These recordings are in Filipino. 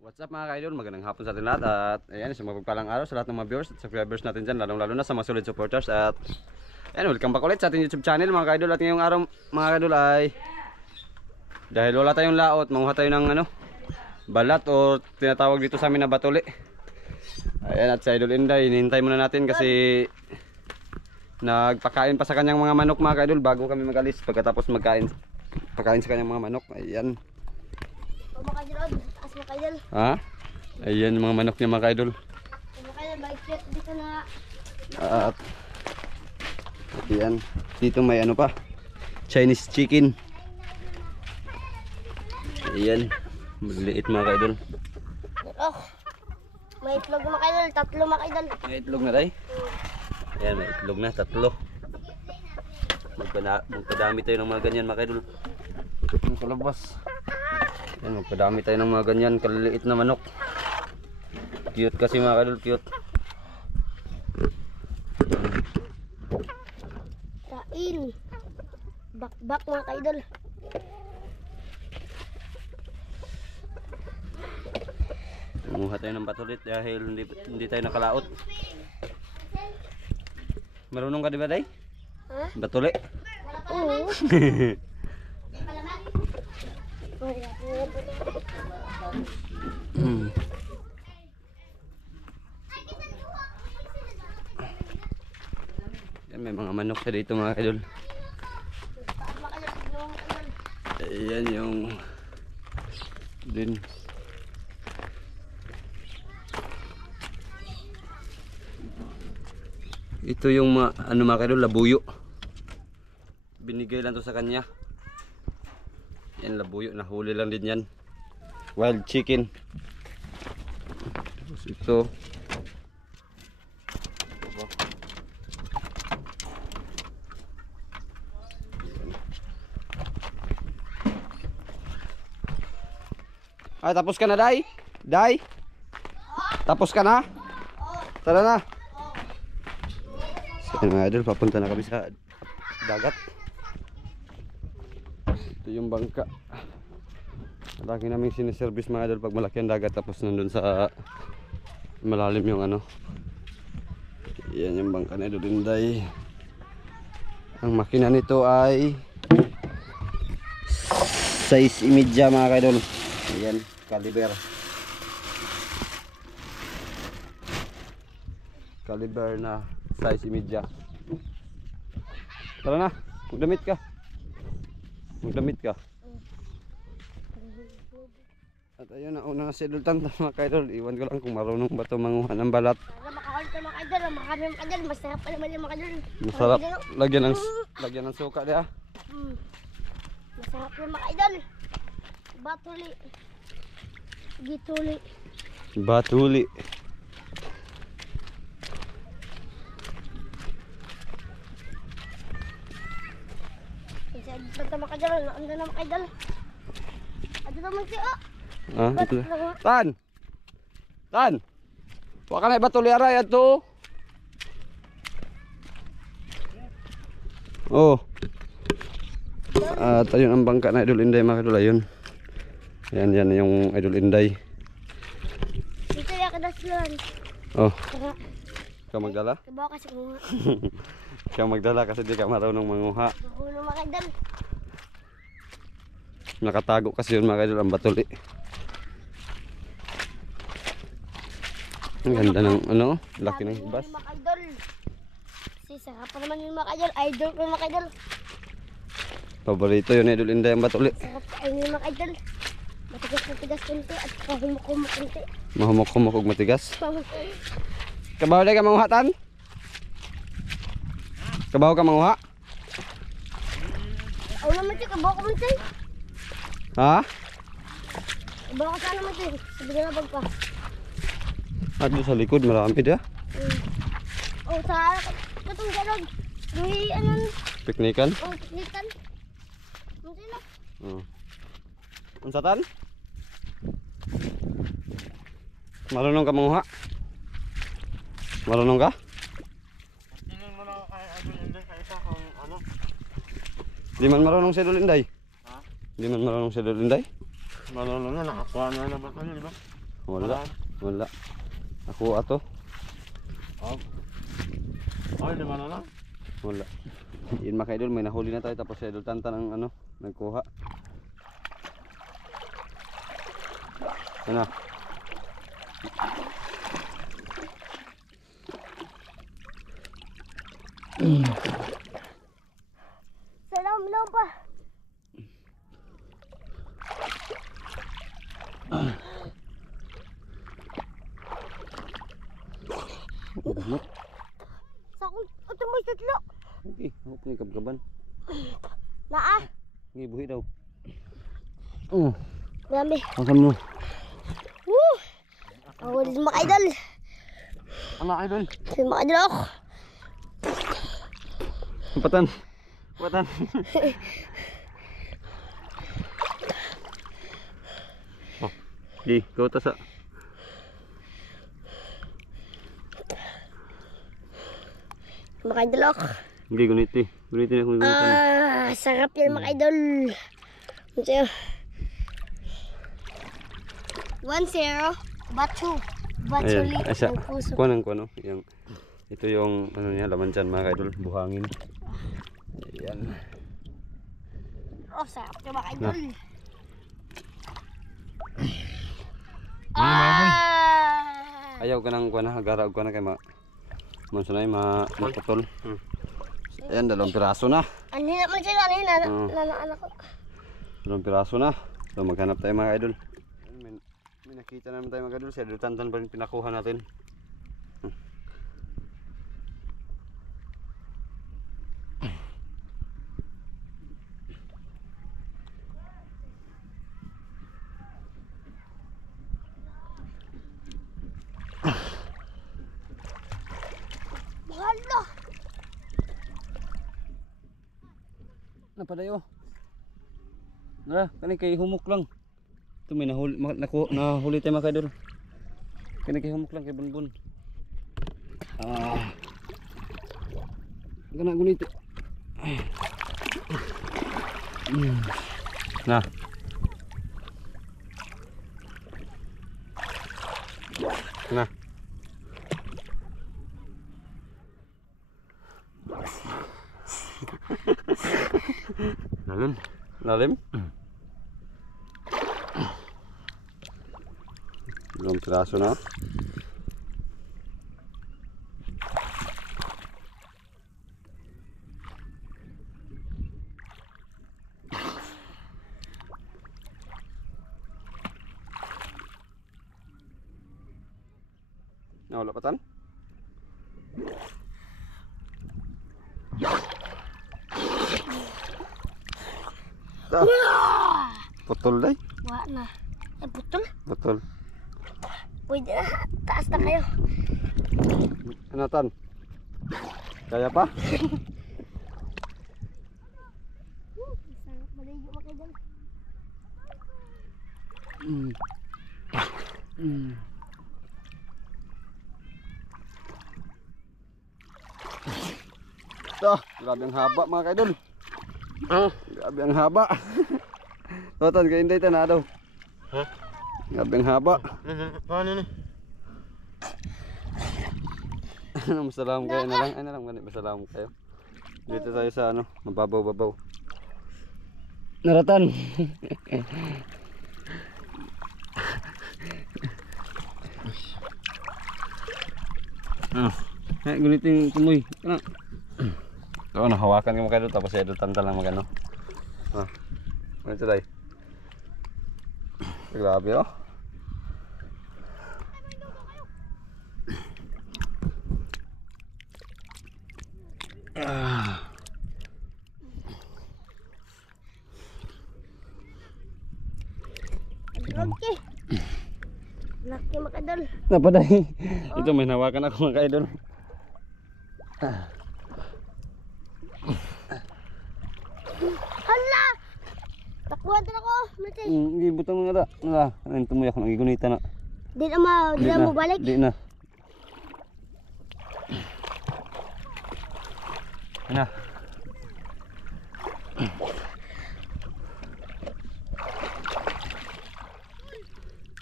What's up mga ka-idol, magandang hapon sa atin lahat at ayan, isang mapagpalang araw sa lahat ng mga viewers at subscribers natin dyan, lalong-lalo na sa mga solid supporters at ayan, welcome back ulit sa ating YouTube channel mga ka-idol. At ngayong araw mga ka-idol ay dahil wala tayong laot, manguha tayo ng balat o tinatawag dito sa amin na batuli. Ayan, at sa Idol Inday, hinihintay muna natin kasi nagpakain pa sa kanyang mga manok mga ka-idol bago kami mag-alis. Pagkatapos pakain sa kanyang mga manok, ayan. Ha? Ayan yung mga manok niya mga ka-idol. At ayan, dito may ano pa, Chinese chicken. Ayan, maliit mga ka-idol. Oh, may itlog na mga idol, tatlo mga idol. May itlog na tayo. Ayan, may itlog na, tatlo. Magpadami tayo ng mga ganyan mga ka-idol. Ang kalabas. Ayan, magpadami tayo ng mga ganyan, kaliliit na manok. Cute kasi mga ka-idol, cute. Kain. Bakbak mga ka-idol. Kumuha tayo ng batulit dahil hindi tayo nakalaot. Marunong ka di ba day? Ha? Batuli? Oo. Yan, may mga manok sa dito mga idol. Ayan yung din. Ito yung mga idol, labuyo. Binigay lang to sa kanya. Yan, labuyo, nahuli lang din yan. Wild chicken. Tapos ito. Ay, tapos ka na, Day? Day? Tapos ka na? Tara na. So, mga idol, papunta na kami sa dagat. Ito yung bangka. Lagi namin siniservice mga idol pag malaki ang dagat, tapos nandun sa malalim yung yan yung bangka na Idol Inday. Ang makina nito ay 6.5 mga idol. Ayan, caliber na 6.5. Tara na, magdamit ka. At ayun, nauna na si Idol Tantan mga ka-idol. Iwan ko lang kung marunong ba ito manguha ng balat. Makakawal ka mga idol, makakawal mga idol. Masarap pa naman yung mga idol. Masarap, lagyan ng suka diya. Masarap yung mga idol. Batuli. Batuli. Ito mga idol, naanda na mga idol. Ito naman siya. Ito. Tan. Wa ka na batuli aray ato. Oh. At ayun ang bangka na Idol Inday mga idol, ayun. Yan yung Idol Inday. Dito yung kadaslan. Oh. Tara. Ikaw magdala? Kabaw kasi kumuha. Ikaw magdala kasi di ka marunong manguha. Nakulo mga idol. Nakatago kasi yun mga idol ang batuli. Ang ganda ng laki ng hibas. Mga idol. Sarap pa naman yung mga idol. Idol ko yung mga idol. Paborito yun Idol Inday ang batuli. Sarap kain yung mga idol. Matigas kunti at kahumok-humok kunti. Mahumok-humok ug matigas. Kabaw day ka manguha tan? Kabaw ka manguha? Ako naman siya, kabaw ko man siya. Ha? Kabaw ko sana naman siya. Sabi na bag pa. At doon sa likod marami dia. Oh, sa katong galog. May Piknikan? oh, piknikan. Ano sila? Oh. Unsa tan? Marunong ka manguha? Marunong ka? Tingin mo na kay Idol Inday kay isa kung ano. Di man marunong si Idol Inday? Ha? Di man marunong si Idol Inday? Marunong na, nakakuha na naman kami, di ba? Wala. Wala. Ako ato. Oh. Ay, lima na lang. Wala. Yun mga kaidol, may nahuli na tayo tapos si Idol Tantan ang ano, nagkuha. Ano? Salam pa. Gamot. Sa akong ito mo isutlo. Okay, ako po yung kabgaban. Naa. Okay, buhi daw. Oh, Marami. makan mo. Woo. Ako din mga idol. Ano idol? Si mga idol ako. Patan. Patan. Oh, di, kau tas sa. Mga idol ako. Hindi, guniti. Guniti na kung gunitan. Sarap yan mga idol. Ano 1-0. Batu. Batuli. Ayan, asa. Ang puso. Kuha ng kuha, no? Yung, ito yung, ano niya, laman dyan mga kaidol. Buhangin. Ayan. Oh, sarap yan mga idol. Ayaw ka ng kuha na, agarag ko na kay mansunay, maputol. Ayan, 2 piraso na. Ano naman sila? Ano yun? Anak ko. 2 piraso na. So maghanap tayo mga idol. May nakita naman tayo mga idol. Si Idol Tantan pa rin pinakuha natin. Hala. Napadayo. Nara, kani kay humok lang. Ito may nahuli tayo mga idol. Kani kay humok lang kay bunbun. Kana gunito. Nah. Nah. Lalim. Lalim. Belum piraso na. Nawala pa tan? Putol day. Wala na. Ay, putol. Putol. Pwede na. Taas na kayo. Ano tan? Kaya pa? Sarap maligo mga idol. Grabe ang haba mga kaidol. Grabe ang haba. Totan, kayo hindi na daw. Ha? Grabe ang haba. Paano ni? Masalam kayo na lang. Ay na lang, masalam kayo. Dito tayo sa ano, mababaw-babaw. Naratan. Guniting tumoy. Kana. Oo, nahawakan ka mo kayo tapos ay tantal lang magano. Ano ito tayo? Grabe oh. Okay. Laki mga idol. Napaday. Ito may nahawakan ako mga kaidol. Hala! Nakuha din ako. Matay. Hindi butang mo nga da. Ano tumoy ako nagigunita na. Di na mo balik. Di na. Ano?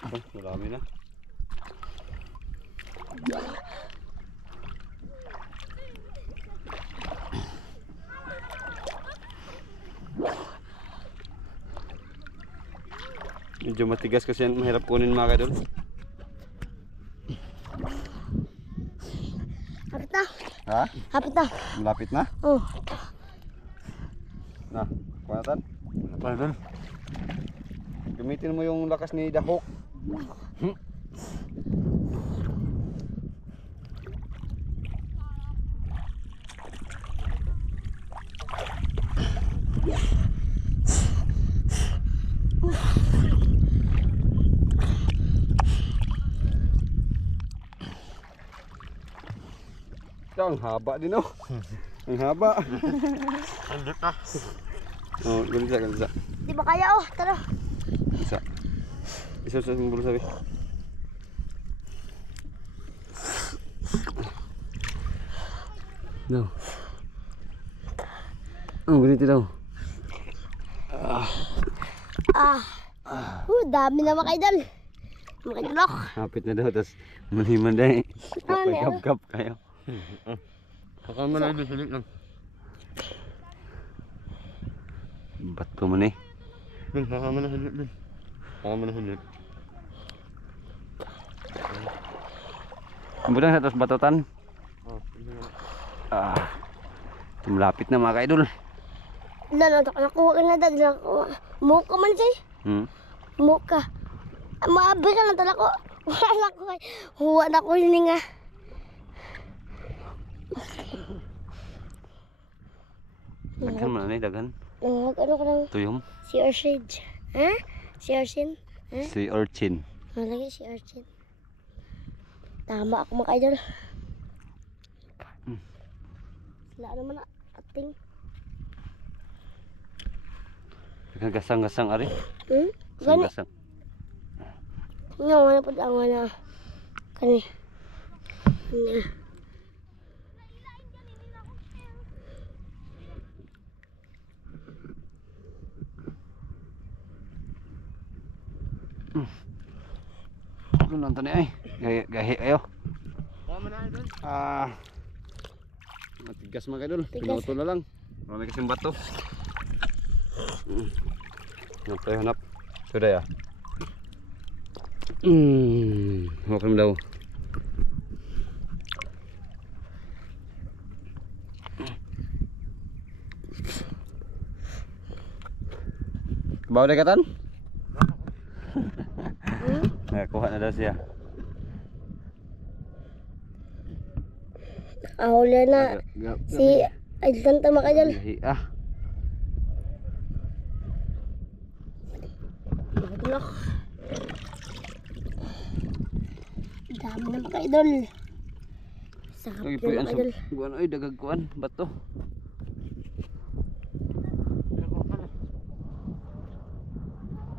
Oh, marami na. Medyo matigas kasi yan, mahirap kunin mga kaidol. Hapit na. Ha? Hapit na. Malapit na? Oh. Na, kuwatan. Kaidol. Gamitin mo yung lakas ni Dahok. Ang haba din oh. Ang haba. Andit na. Oh, ganisa. Di ba kaya oh? Tara. Isa. Isa sa simbolo sabi. No. Oh, ganito daw. Dami na mga idol. Mga idolok. Hapit na daw, tapos maniman dahil. Ano yan? Kapkap kayo. Saka mo na hilit lang. Ba't ko man eh? Saka mo na hilit din. Saka mo na hilit. Kemudian sa atas batutan. Oh, hindi na. Ito malapit na mga kaidol. Nakuha ka na dad. Muka man siya. Muka. Maabi ka na talaga ko. Wala ko. Huwa na ko yun nga. Daghan man eh, daghan. Ano ko lang. Tuyom. Si Urchin. Ha? Si Urchin. Ha? Si Urchin. Malagi si Urchin. Tama ako mga idol. Sila naman na ating. Gasang-gasang ari. Gani. Gasang. Nga wala po ang wala. Kani. Nga. Ano nang tani ay? Gahi ayo. Saka mo na idol. Matigas mga kaidol. Tigas. Pinuto na lang. Marami kasing bato. Hanap tayo, hanap. Sudah ya. Huwag daw. Bawa dekatan? Nakakuha na daw siya. Ahuli na si Idol tama ka dyan. Gahi Look. Dami na mga idol. Sarap Lagi yun po yan mga sa idol. kuwan. Ay, dagag kuwan. Bato.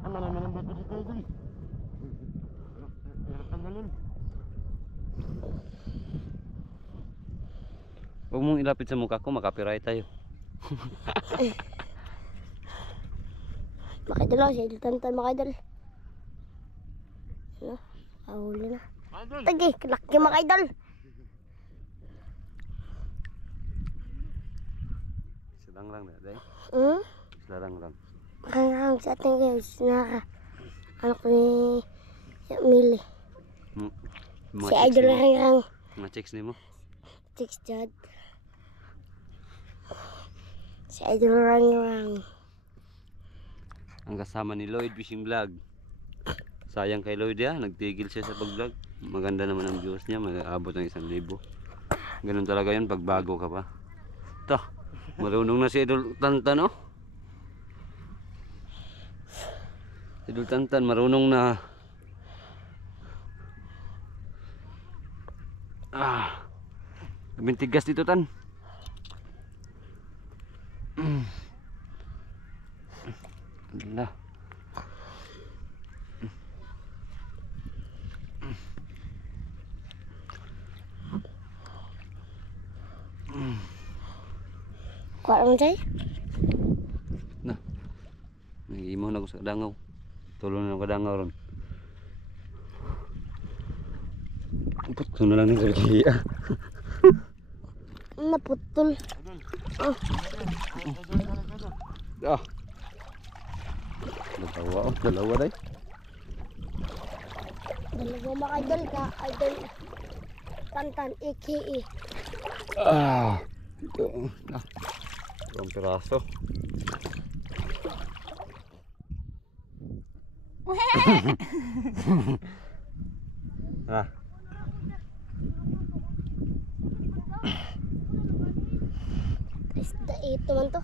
Ang marami ng bato dito idol. Hirap tanggalin. Huwag mong ilapit sa mukha ko, makapiright tayo. Mga idol oh, si Idol Tantan mga idol. Ano? Ahuli na. Idol. Tagi, laki mga idol. Sedang lang na, day. Sedang lang. Makangang sa ating guys na ano ko ni Mili. Si Idol Rangrang. Mga chicks ni mo. Chicks Jad. Si Idol Rangrang. Ang kasama ni Lloyd Fishing Vlog. Sayang kay Lloyd ya, nagtigil siya sa pag-vlog. Maganda naman ang views niya, mag-aabot ng 1,000. Ganun talaga yun pag bago ka pa. Ito, marunong na si Idol Tantan oh. Idol Tantan marunong na. Bintigas dito tan. Alhamdulillah. Kuha naman siya. Nah, nag-imaw na ko sa kadangaw. Tulong na ng kadangaw ron. Putol na lang ng kaya. Naputol. Oh. Ah. Dalawa, oh. Dalawa day. Dalawa mga idol ka. Idol. Tantan, a.k.a. Ah. Ito. Ah. Dalawang piraso. Ah. Isda ito man to.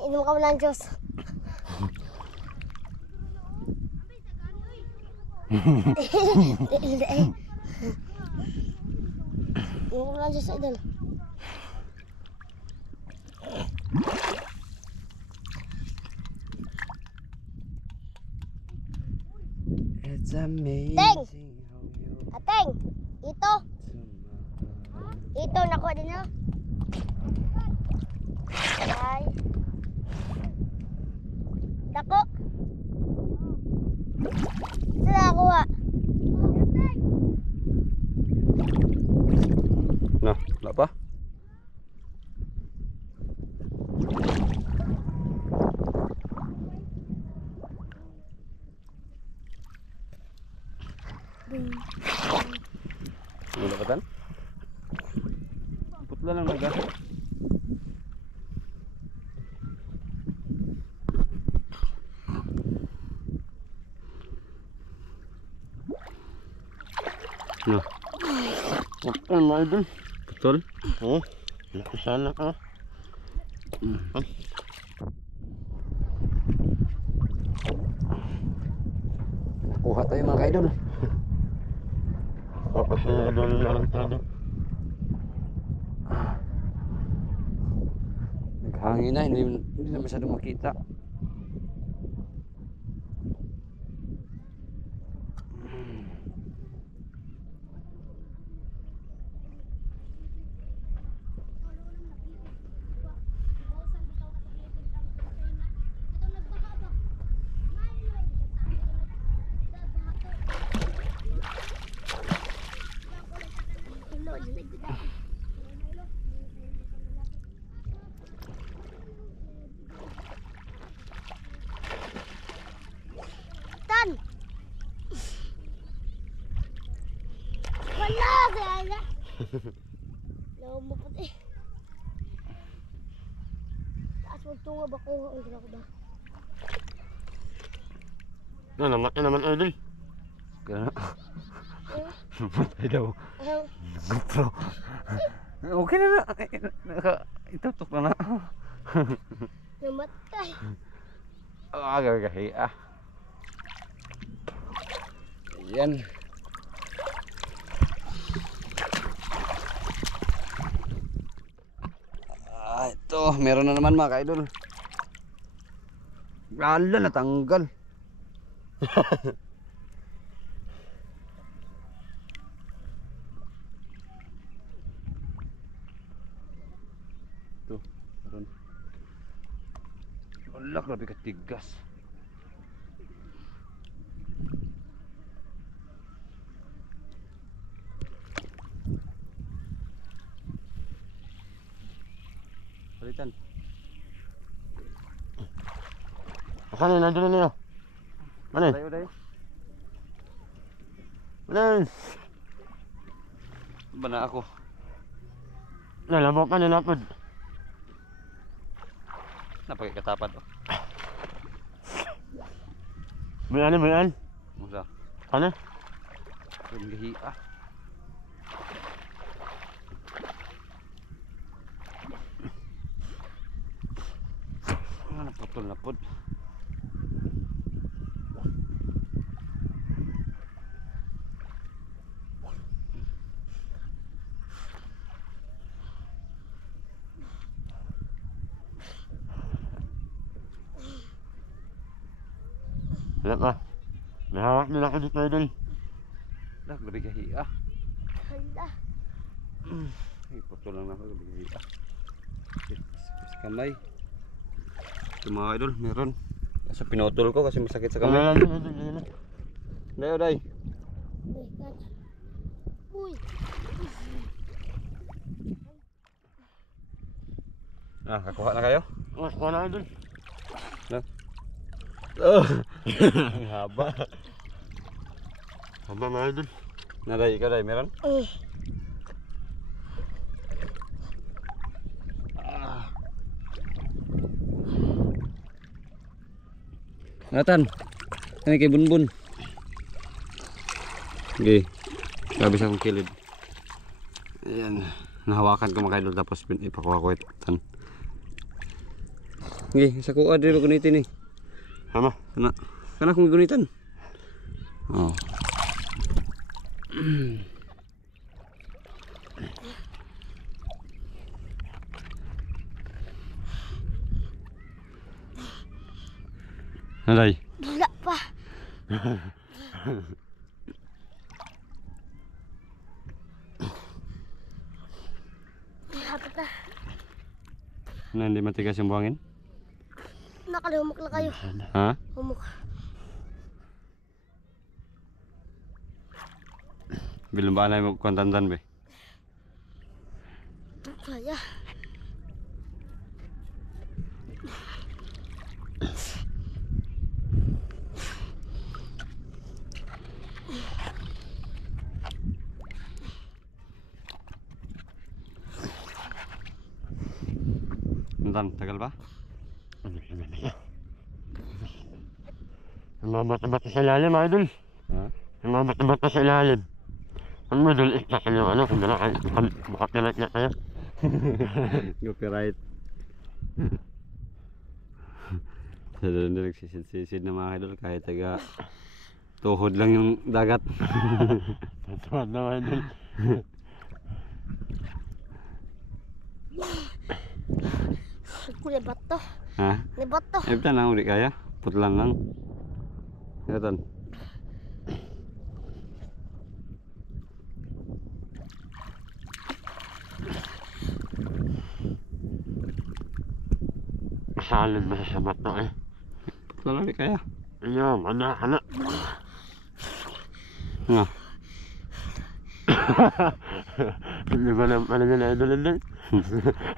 Inom ka mo ng Diyos. Hindi eh. Inom ka mo ng Diyos, idol. It's amazing Teng! how you Ateng! Ito! Ito, nakuha din nyo. Ay. Dako! Saan nakakuha? Na, wala pa? Wala pa tan? Putla lang naga. No. Putol mga idol. Putol? Oo. Laki sana ka. Kuha tayo mga kaidol. Tapos yung idol lang tayo. Naghangin na, hindi na masyadong makita. Tan! Wala! Kaya lawa mo po eh. Taas mo tunga ba ko? Hindi ako ba? Naman idol. Kaya matay daw. GoPro. Okay na na. Itutok na na. Namatay. Ah, gagahi ah. Yan. Ah, ito, meron na naman mga kaidol. Ala, natanggal. Tuh, meron. Wala, grabe katigas. Palitan. Asan yun? Nandun na niyo. Ano yun? Tayo, tayo. Ano yun? Ba na ako? Nalamok ka nilapad. Napagkatapat oh. May Musa. Ano? Yung gahi ah. Naputol na pod. Wala ka. May hawak nila ako dito idol. Dah, grabe gahi ah. Hala. Ay, putol lang na ako, grabe gahi ah. Sa kamay. Ito mga idol, meron. So pinutol ko kasi masakit sa Wala kamay. lang idol, wala lang. Day, day. Uy. Kakuha na kayo? Oh, kuha na idol. Oh. Ang haba. Haba na idol. Day, ikaw day, meron? Nathan, ini kay Bunbun. Okay, habis akong kilid. Ayan, nahawakan ko mga idol tapos ipakuha ko ito. Okay, sa kuha din gunitin eh. Sama. Kana akong gunitan. Oh. Naday. Gila pa. Hapit na. Hindi matigas yung buhangin? Nakalihumok na kayo. Ha? Humok. Bilong ba na yung kontantan be? Kaya. Nantan, tagal ba? Namamat-amat na sa ilalim idol. Ha? Namamat-amat na sa ilalim. Ang idol, ikakal yung ano, kung gano'n, makapilat niya kayo. Copyright. Sa doon na nagsisid-sisid na mga idol kahit taga tuhod lang yung dagat. Tatuwad na idol. Kulay bato. Ha? Ni bato. Ebta na, uli kaya? Putlan lang. Ito. Masalin ba sa sabat to eh? Putlan lang uli kaya? Ayun, anak. Nga. Hindi ba na, ano na idol idol?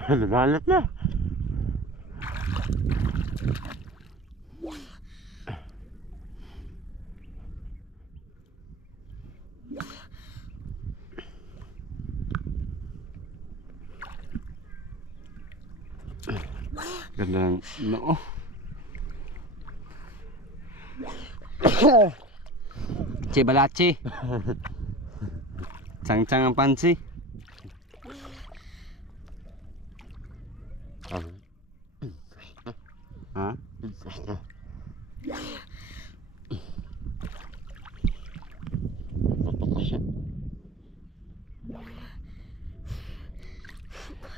Nagalit na. Ganda ng noo. Cibalachi. Cang-cang ang pansi. Ha?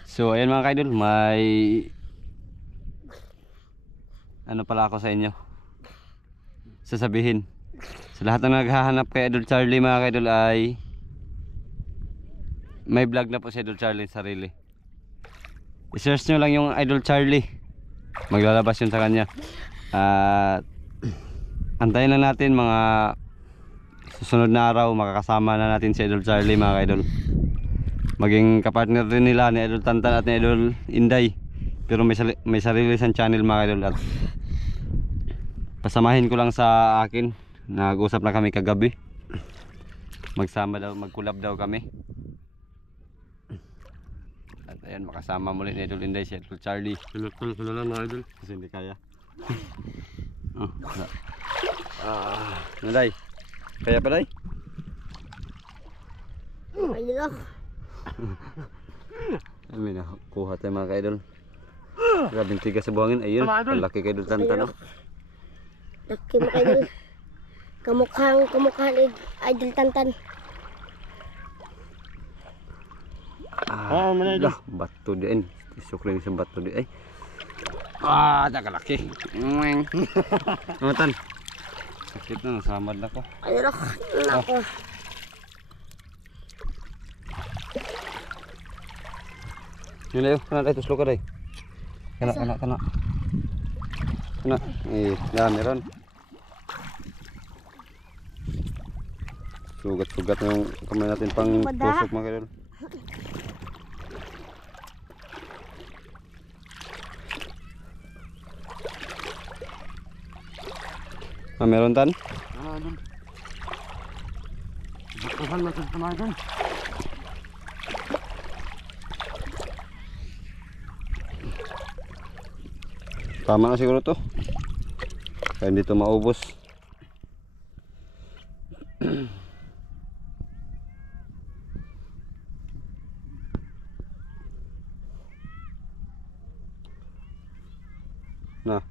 So ayan mga kaidol, may ano pala ako sa inyo sasabihin. Sa lahat ng naghahanap kay Idol Charlie mga kaidol ay may vlog na po si Idol Charlie sarili. I-search nyo lang yung Idol Charlie, maglalabas yun sa kanya. At antayin lang natin mga susunod na araw, makakasama na natin si Idol Charlie mga kaidol. Maging kapartner din nila ni Idol Tantan at ni Idol Inday. Pero may sarili siyang channel mga kaidol. At pasamahin ko lang sa akin. Nag-usap na kami kagabi. Magsama daw, mag-collab daw kami. At ayan, makasama muli ni Idol Inday si Idol Charlie. Pinutol ko na lang mga idol. Kasi hindi kaya. Oh, Naday. Kaya pa day? Ayun lang. Ay, may nakuha tayo mga kaidol. Grabing tigas sa buhangin. Ayun, Mga idol. ang laki kaidol Tantan. Oh. Laki mo kayo. Kamukhang Idol Tantan. Oo, mga idol. Lah, bato din. Isukling sa bato di ay. Nakalaki. Ano tan? Sakit na, nasamad na ko. Ayun lang. Nako. Yun na yun, kana tayo, tuslo ka day. Kana. Ano? Yan, meron. Sugat-sugat yung kamay natin pang tusok mga kaidol. Meron tan? Ano dun? Bakuhan natin sa mga dun. Tama na siguro to. Kaya hindi to maubos. Nah.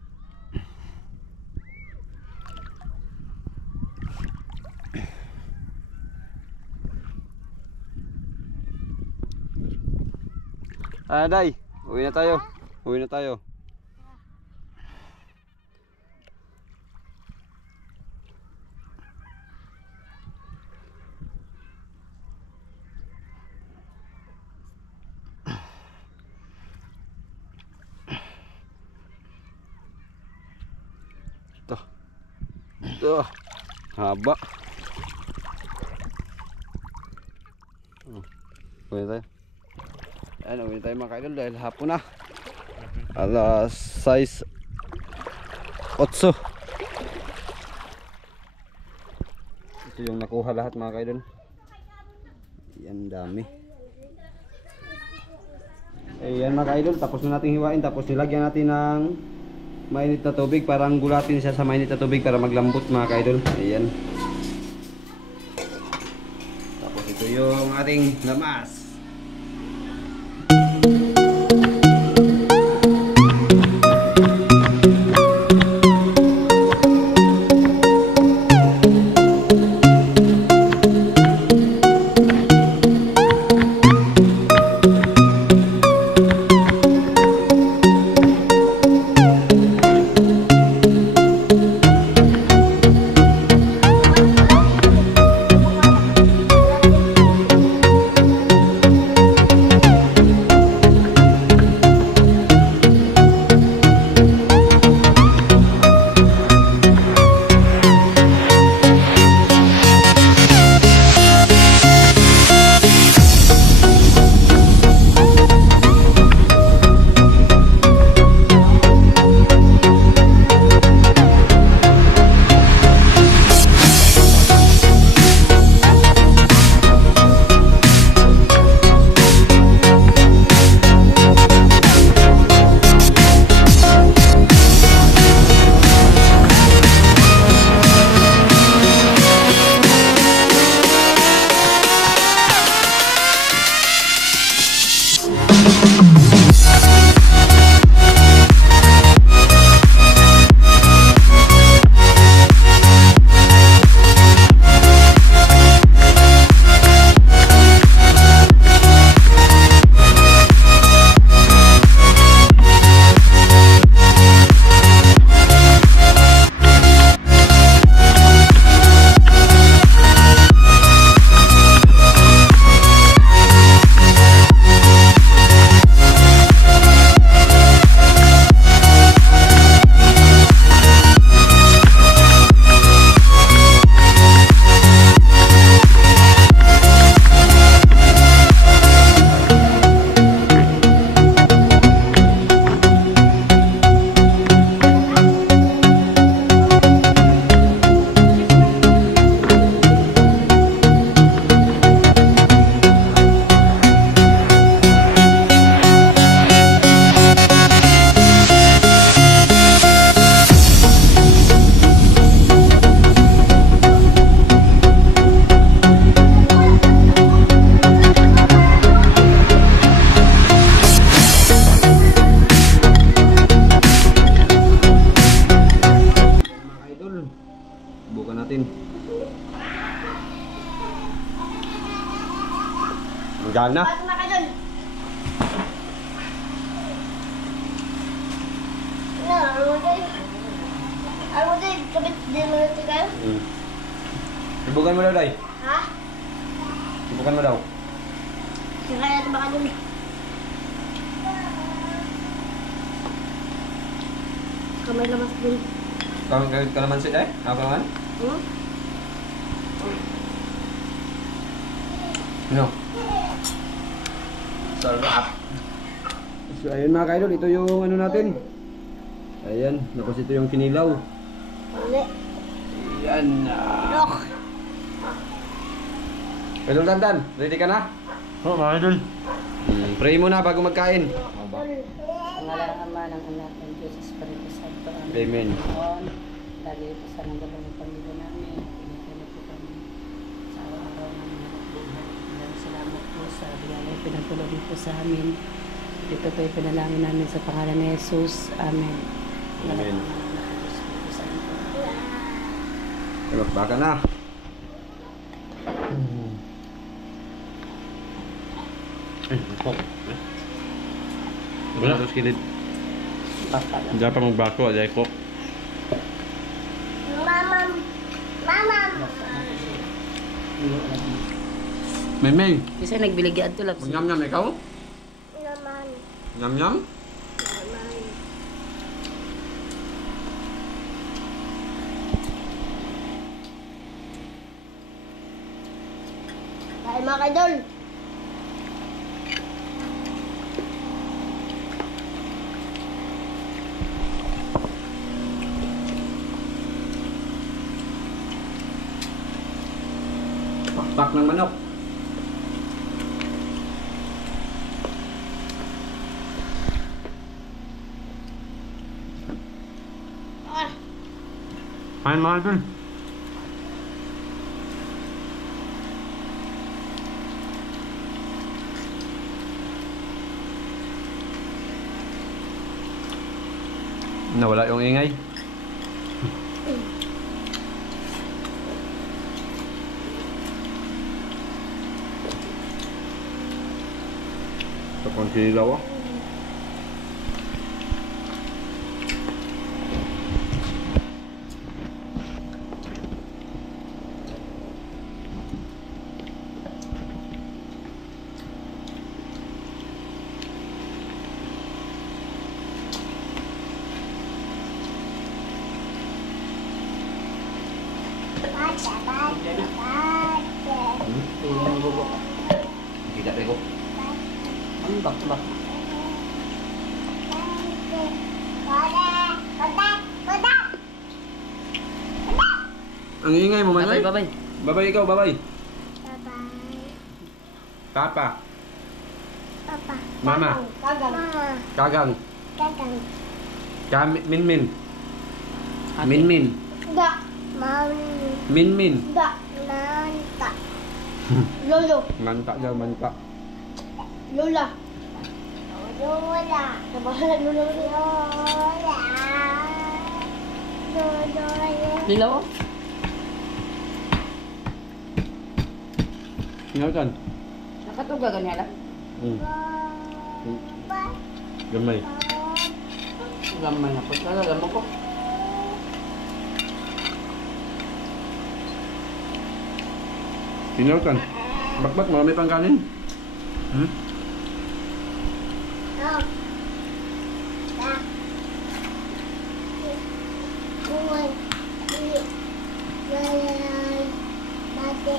Day, uwi na tayo. Uwi na tayo. Ito. Haba. Uwi na tayo. Ayan, uwi na tayo mga kaidol dahil hapon na. Alas 6:08. Ito yung nakuha lahat mga kaidol. Yan dami. Ayan mga kaidol, tapos na natin hiwain. Tapos nilagyan natin ng mainit na tubig. Parang gulatin siya sa mainit na tubig para maglambot mga kaidol. Ayan. Tapos ito yung ating lamas. Gaan na. Pasok na ka dun. Na, ano tayo, kapit din mo natin kayo? Subukan mo daw, Day. Ha? Subukan mo daw. Kaya natin baka dun. Baka may lamas dun. Kalamansi eh? Ako naman? Hmm? No. Sarap. So ayun mga kaidol, ito yung ano natin. Ayan, tapos ito yung kinilaw. Mali. Yan na. Look. Idol Dandan, ready ka na? Oo, mga idol. Pray muna bago magkain. Pangalan ng Ama ng Anak ng Diyos Espiritu Santo. Amen. Noon, lagi po sa nanggalang ng pamilya namin, pinagkala po kami sa araw-araw ng mga buhay. Maraming salamat po sa biyaya pinagtuloy po sa amin. Dito po ipinalangin namin sa pangalan ni Jesus. Amen. Amen. Ng Anak ng Diyos Espiritu Santo. Baka na. Wala terus kilid. Baka lang. Diyan pa magbako, diyan ko. Mamam. Mamam. Memeng, Kasi nagbiligyan ito lang. nyam-nyam ikaw? Naman. Nyam-nyam? Naman. Kain mga kaidol. Pakpak ng manok. Ah, Kain mga idol. Nawala yung ingay. Ito pang sinilaw ah. Tidak bego. Ang bakbak. Ang ingay mo man. Babay, babay. Babay ikaw, babay. Bye-bye. Papa, Papa. Mama, Kagang. Mama. Kagang, Kagang. Minmin, Ate. Minmin, Da. Mami. Minmin. Da. Nanta. Lolo. Manta daw, manta. Lola. Lola. Nabahala Lola. Lola. Lola. Lilaw? Ingatan. Nakatuga ganyan lang. Gamay. Gamay na po. Talaga mo ko. Ingatan. Bakbak, marami pang kanin. Hmm? Oh. Da. Uy. Yay. Bate.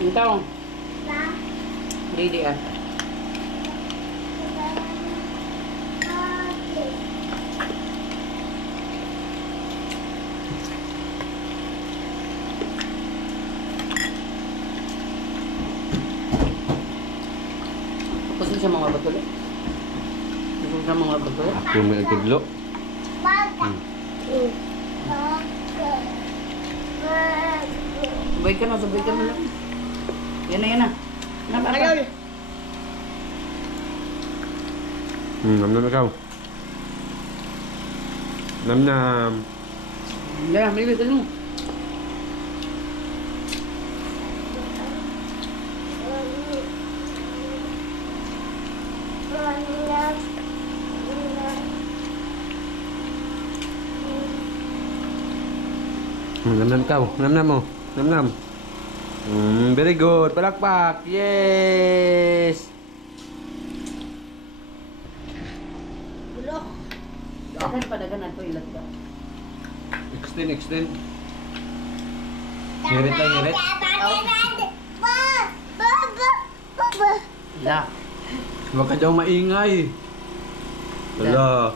Intong. Didi ah. Pusing sa mga batulo. Pusing sa mga batulo. Ako may agkudlo. Sabay ka na, sabay ka na lang. Yan na, yan na. Napaka. Nam nam ikaw. Nam nam. Yeah, maybe ano. Namnam ka, namnam mo. Namnam. Very good. Palakpak. Yes. Bulok. Dagan pa dagan ato ilat ka. Extend, extend. Ngirit lang, ngirit. La. Huwag ka daw maingay. Wala.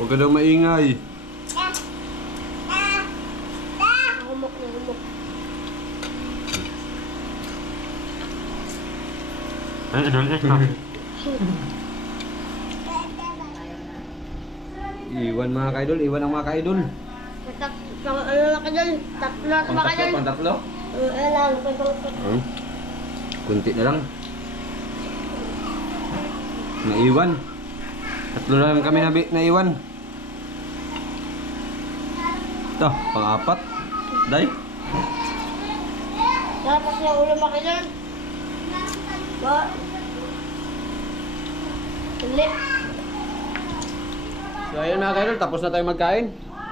Huwag ka daw maingay. Humok na humok. Ay, idol ika. Iwan mga kaidol, iwan ang mga kaidol. Ano lang ka dyan? Tatlo na ba ka dyan? Pantatlo? Alam, Kunti na lang. Naiwan. Tatlo na lang kami naiwan. Ito, pang-apat. Day. Tapos yung ulo mo ka dyan. Ba? Hindi. So ayun mga kaidol, tapos na tayo magkain.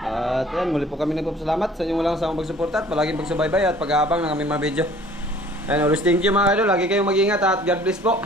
At yan, muli po kami nagpapasalamat sa inyong walang samang pagsuporta at palaging pagsubaybay at pag-aabang ng aming mga video. And always thank you mga kaidol, lagi kayong mag-ingat at God bless po.